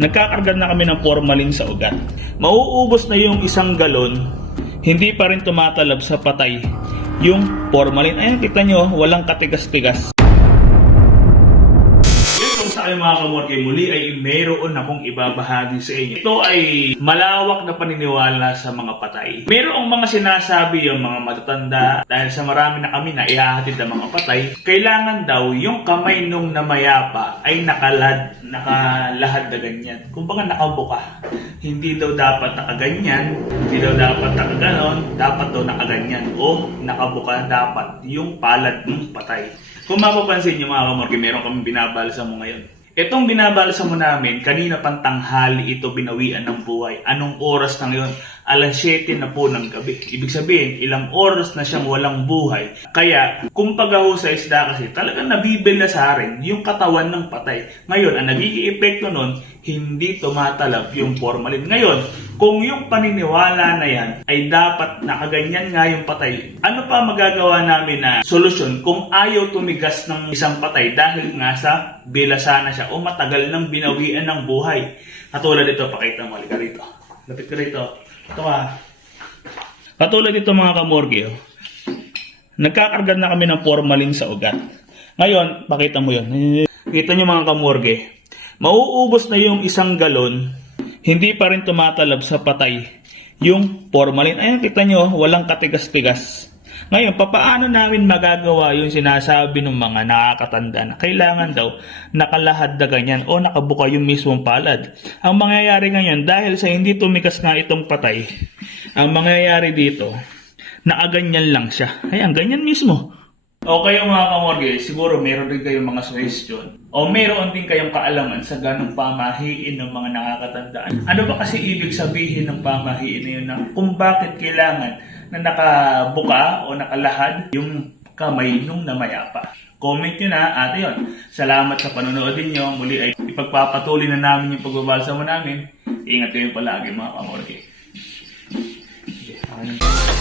Nagkakarga na kami ng formalin sa ugat. Mauubos na yung 1 galon, hindi pa rin tumatalab sa patay yung formalin. Ayan, kita nyo, walang katigas-tigas. Sa aking mga kamorke, muli ay mayroon akong ibabahagi sa inyo. Ito ay malawak na paniniwala sa mga patay. Mayroong mga sinasabi yung mga matatanda dahil sa marami na kami na ihahatid ng mga patay, kailangan daw yung kamay nung namayapa ay nakalahad na ganyan. Kumbaga nakabuka. Hindi daw dapat nakaganyan, hindi daw dapat nakaganon, dapat daw nakaganyan o nakabuka dapat yung palad ng patay. Kung mapapansin nyo mga kamorke, meron kami binabalsa mo ngayon. Itong binabalsa mo namin, kanina pang tanghali ito binawian ng buhay. Anong oras na ngayon? 7:00 na po ng gabi. Ibig sabihin, ilang oras na siyang walang buhay. Kaya, kung paghaho sa isda kasi, talagang nabibil na sa rin yung katawan ng patay. Ngayon, ang nagiging epekto nun, hindi tumatalab yung formalin. Ngayon, kung yung paniniwala na yan ay dapat nakaganyan nga yung patay, ano pa magagawa namin na solusyon kung ayaw tumigas ng isang patay dahil nga sa bilasa na siya o matagal nang binawian ng buhay? Katulad ito, pakita mo, halika rito. Lapit ka rito. Ito ka. Katulad ito mga kamorge, nagkakarga na kami ng formalin sa ugat. Ngayon, pakita mo yun. Kita nyo mga kamorge, mauubos na yung 1 galon, hindi pa rin tumatalab sa patay yung formalin. Ayan, kita nyo, walang katigas-tigas. Ngayon, papaano namin magagawa yung sinasabi ng mga nakakatanda na kailangan daw nakalahad na ganyan o nakabuka yung mismong palad? Ang mangyayari ngayon, dahil sa hindi tumikas nga itong patay, ang mangyayari dito, nakaganyan lang siya. Ayan, ganyan mismo. O kayo mga kamorge, siguro meron rin kayong mga suggestion o meron din kayong kaalaman sa ganong pamahiin ng mga nakakatandaan. Ano ba kasi ibig sabihin ng pamahiin na yun na kung bakit kailangan na nakabuka o nakalahad yung kamay nung namayapa? Comment nyo na at yun. Salamat sa panonood ninyo. Muli ay ipagpapatuloy na namin yung pagbabalsa mo namin. Ingat kayo palagi mga kamorge. Okay.